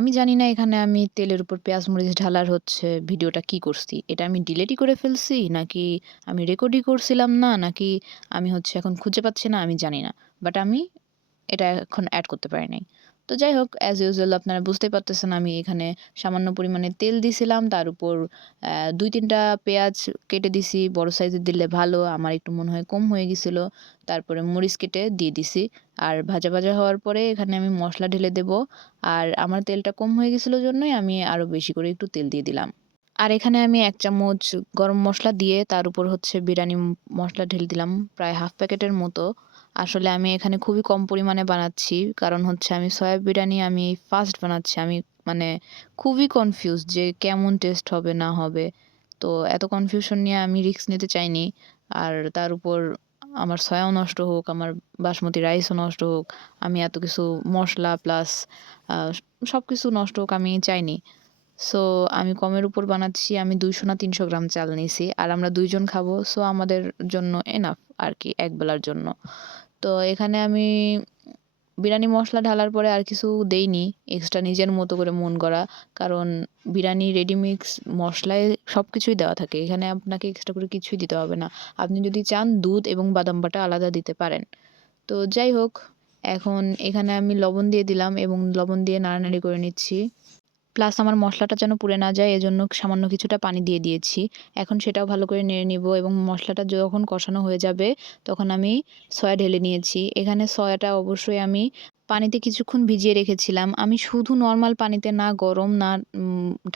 আমি জানি না এখানে আমি তেলের উপর পেঁয়াজ মরিচ ঢালার ভিডিওটা কি করছি। এটা আমি ডিলিটই করে ফেলছি নাকি আমি রেকর্ডই করছিলাম না, নাকি আমি এখন খুঁজে পাচ্ছি না, আমি জানি না। বাট আমি এটা এখন এড করতে পারি নাই। তো যাই হোক, অ্যাজ ইউজুয়াল আপনারা বুঝতেই পারতেছেন আমি এখানে সামান্য পরিমাণে তেল দিছিলাম। তার উপর ২-৩ টা পেঁয়াজ কেটে দিছি। বড় সাইজের দিলে ভালো। আমার একটু মনে হয় কম হয়ে গেছিল। তারপরে মরিচ কেটে দিয়ে দিছি। আর ভাজা হওয়ার পরে এখানে আমি মসলা ঢেলে দেব। আর আমার তেলটা কম হয়ে গেছিল জন্যই আমি আরো বেশি করে একটু তেল দিয়ে দিলাম। আর এখানে আমি ১ চামচ গরম মসলা দিয়ে তার উপর বিরিয়ানি মসলা ঢেলে দিলাম প্রায় হাফ প্যাকেটের মতো। আসলে আমি এখানে খুবই কম পরিমাণে বানাচ্ছি। কারণ আমি সয়া বিরিয়ানি আমি ফার্স্ট বানাচ্ছি। আমি মানে খুবই কনফিউজড যে কেমন টেস্ট হবে না হবে। তো এত কনফিউশন নিয়ে আমি রিস্ক নিতে চাইনি। আর তার উপর আমার সয়াও নষ্ট হোক, আমার বাসমতি রাইসও নষ্ট হোক। আমি এত কিছু মসলা প্লাস আ সবকিছু নষ্ট হোক আমি চাইনি। সো আমি কমের উপর বানাচ্ছি। আমি ২০০ না ৩০০ গ্রাম চাল নিছি। আর আমরা ২ জন খাবো। সো আমাদের জন্য এনাফ আরকি এক বেলার জন্য। তো এখানে আমি বিরিয়ানি মসলা ঢালার পরে আর কিছু দেইনি। এক্সট্রা নিজের মতো করে মন গড়া। কারণ বিরিয়ানি রেডি মিক্স মসলায় সবকিছুই দেওয়া থাকে। এখানে আপনাকে এক্সট্রা করে কিছুই দিতে হবে না। আপনি যদি চান দুধ এবং বাদাম বাটা আলাদা দিতে পারেন। তো যাই হোক, এখন এখানে আমি লবণ দিয়ে দিলাম এবং লবণ দিয়ে নাড়ানাড়ি করে নিচ্ছি। প্লাস আমার মসলাটা যেন পুড়ে না যায় এজন্য সামান্য কিছুটা পানি দিয়ে দিয়েছি। এখন সেটাও ভালো করে নেড়ে নিব এবং মসলাটা যখন কষানো হয়ে যাবে তখন আমি সয়া ঢেলে নিয়েছি। এখানে সয়াটা অবশ্যই আমি পানিতে কিছুক্ষণ ভিজিয়ে রেখেছিলাম। আমি শুধু নরমাল পানিতে, না গরম না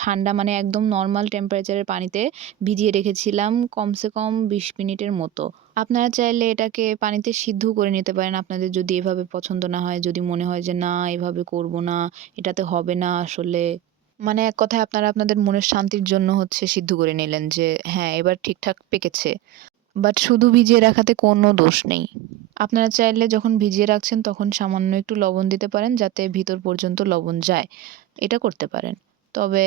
ঠান্ডা, মানে একদম নরমাল টেম্পারেচারের পানিতে ভিজিয়ে রেখেছিলাম কমসে কম ২০ মিনিটের মতো। আপনারা চাইলে এটাকে পানিতে সিদ্ধও করে নিতে পারেন, আপনাদের যদি এভাবে পছন্দ না হয়, যদি মনে হয় যে না এভাবে করব না, এটাতে হবে না আসলে। মানে এক কথায় আপনারা আপনাদের মনের শান্তির জন্য সিদ্ধ করে নিলেন যে হ্যাঁ, এবার ঠিকঠাক পেকেছে। বাট শুধু ভিজিয়ে রাখাতে কোনো দোষ নেই। আপনারা চাইলে যখন ভিজিয়ে রাখছেন তখন সামান্য একটু লবণ দিতে পারেন যাতে ভিতর পর্যন্ত লবণ যায়। এটা করতে পারেন। তবে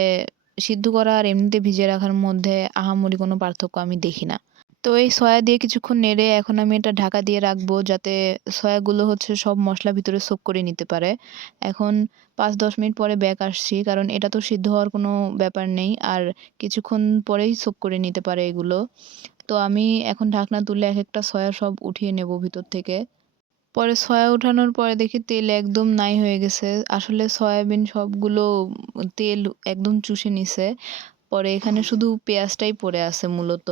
সিদ্ধ করা আর এমনিতে ভিজিয়ে রাখার মধ্যে আহামরি কোনো পার্থক্য আমি দেখি না। তো এই সয়া দিয়ে কিছুক্ষণ নেড়ে এখন আমি এটা ঢাকা দিয়ে রাখবো যাতে সয়াগুলো সব মসলা ভিতরে সোক করে নিতে পারে। এখন ৫-১০ মিনিট পরে ব্যাক আসছি, কারণ এটা তো সিদ্ধ হওয়ার কোনো ব্যাপার নেই। আর কিছুক্ষণ পরেই সোক করে নিতে পারে এগুলো। তো আমি এখন ঢাকনা তুলে একেকটা সয়া সব উঠিয়ে নেব ভিতর থেকে। পরে সয়া উঠানোর পরে দেখি তেল একদম নাই হয়ে গেছে। আসলে সয়াবিন সবগুলো তেল একদম চুষে নিছে। পরে এখানে শুধু পেঁয়াজটাই পড়ে আছে মূলত।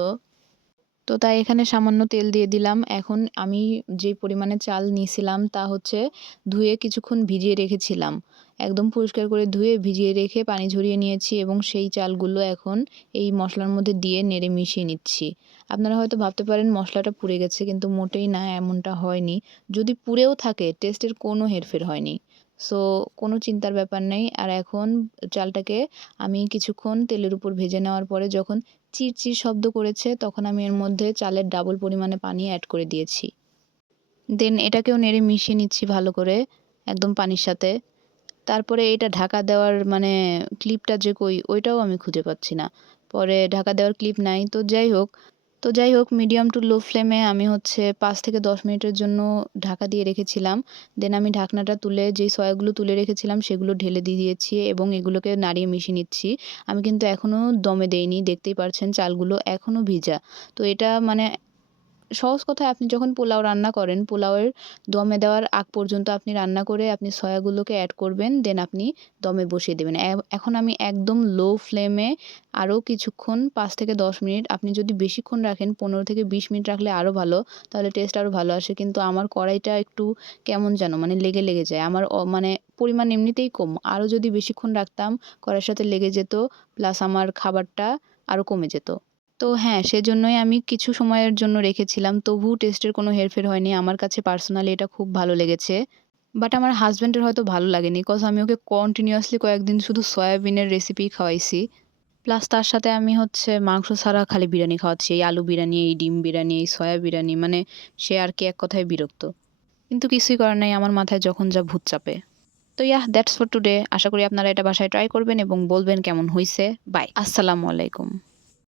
তো তাই এখানে সামান্য তেল দিয়ে দিলাম। এখন আমি যে পরিমাণে চাল নিয়েছিলাম তা ধুয়ে কিছুক্ষণ ভিজিয়ে রেখেছিলাম। একদম পরিষ্কার করে ধুয়ে ভিজিয়ে রেখে পানি ঝরিয়ে নিয়েছি এবং সেই চালগুলো এখন এই মসলার মধ্যে দিয়ে নেড়ে মিশিয়ে নিচ্ছি। আপনারা হয়তো ভাবতে পারেন মসলাটা পুড়ে গেছে, কিন্তু মোটেই না, এমনটা হয়নি। যদি পুড়েও থাকে টেস্টের কোনো হেরফের হয়নি। সো কোনো চিন্তার ব্যাপার নেই। আর এখন চালটাকে আমি কিছুক্ষণ তেলের উপর ভেজে নেওয়ার পরে যখন চিরচির শব্দ করেছে তখন আমি এর মধ্যে চালের ডাবল পরিমাণে পানি অ্যাড করে দিয়েছি। দেন এটাকেও নেড়ে মিশিয়ে নিচ্ছি ভালো করে একদম পানির সাথে। তারপরে এটা ঢাকা দেওয়ার ক্লিপটা যে কই ওইটাও আমি খুঁজে পাচ্ছি না। পরে ঢাকা দেওয়ার ক্লিপ নাই। তো যাই হোক মিডিয়াম টু লো ফ্লেমে আমি ৫ থেকে ১০ মিনিটের জন্য ঢাকা দিয়ে রেখেছিলাম। দেন আমি ঢাকনাটা তুলে যেই সয়াগুলো তুলে রেখেছিলাম সেগুলো ঢেলে দিয়ে দিয়েছি এবং এগুলোকে নাড়িয়ে মিশিয়ে নিচ্ছি। আমি কিন্তু এখনও দমে দেইনি। দেখতেই পারছেন চালগুলো এখনও ভিজা। তো এটা সহজ কথায় আপনি যখন পোলাও রান্না করেন, পোলাওয়ের দমে দেওয়ার আগ পর্যন্ত আপনি রান্না করে আপনি সয়াগুলোকে অ্যাড করবেন। দেন আপনি দমে বসিয়ে দেবেন। এখন আমি একদম লো ফ্লেমে আরও কিছুক্ষণ ৫ থেকে ১০ মিনিট, আপনি যদি বেশিক্ষণ রাখেন ১৫ থেকে ২০ মিনিট রাখলে আরও ভালো। তাহলে টেস্ট আরও ভালো আসে। কিন্তু আমার কড়াইটা একটু কেমন যেন লেগে যায়। আমার পরিমাণ এমনিতেই কম। আরও যদি বেশিক্ষণ রাখতাম কড়াইয়ের সাথে লেগে যেত, প্লাস আমার খাবারটা আরও কমে যেত। তো হ্যাঁ, সেজন্যই আমি কিছু সময়ের জন্য রেখেছিলাম। তবুও টেস্টের কোনো হেরফের হয়নি। আমার কাছে পার্সোনালি এটা খুব ভালো লেগেছে। বাট আমার হাসব্যান্ডের হয়তো ভালো লাগেনি। কজ আমি ওকে কন্টিনিউয়াসলি কয়েকদিন শুধু সয়াবিনের রেসিপিই খাওয়াইছি। প্লাস তার সাথে আমি মাংস ছাড়া খালি বিরিয়ানি খাওয়াচ্ছি। এই আলু বিরিয়ানি, এই ডিম বিরিয়ানি, এই সয়া বিরিয়ানি, সে আরকি এক কথায় বিরক্ত। কিন্তু কিছুই করার নাই, আমার মাথায় যখন যা ভূত চাপে। তো দ্যাটস ফর টুডে। আশা করি আপনারা এটা বাসায় ট্রাই করবেন এবং বলবেন কেমন হইছে। বাই। আসসালামু আলাইকুম।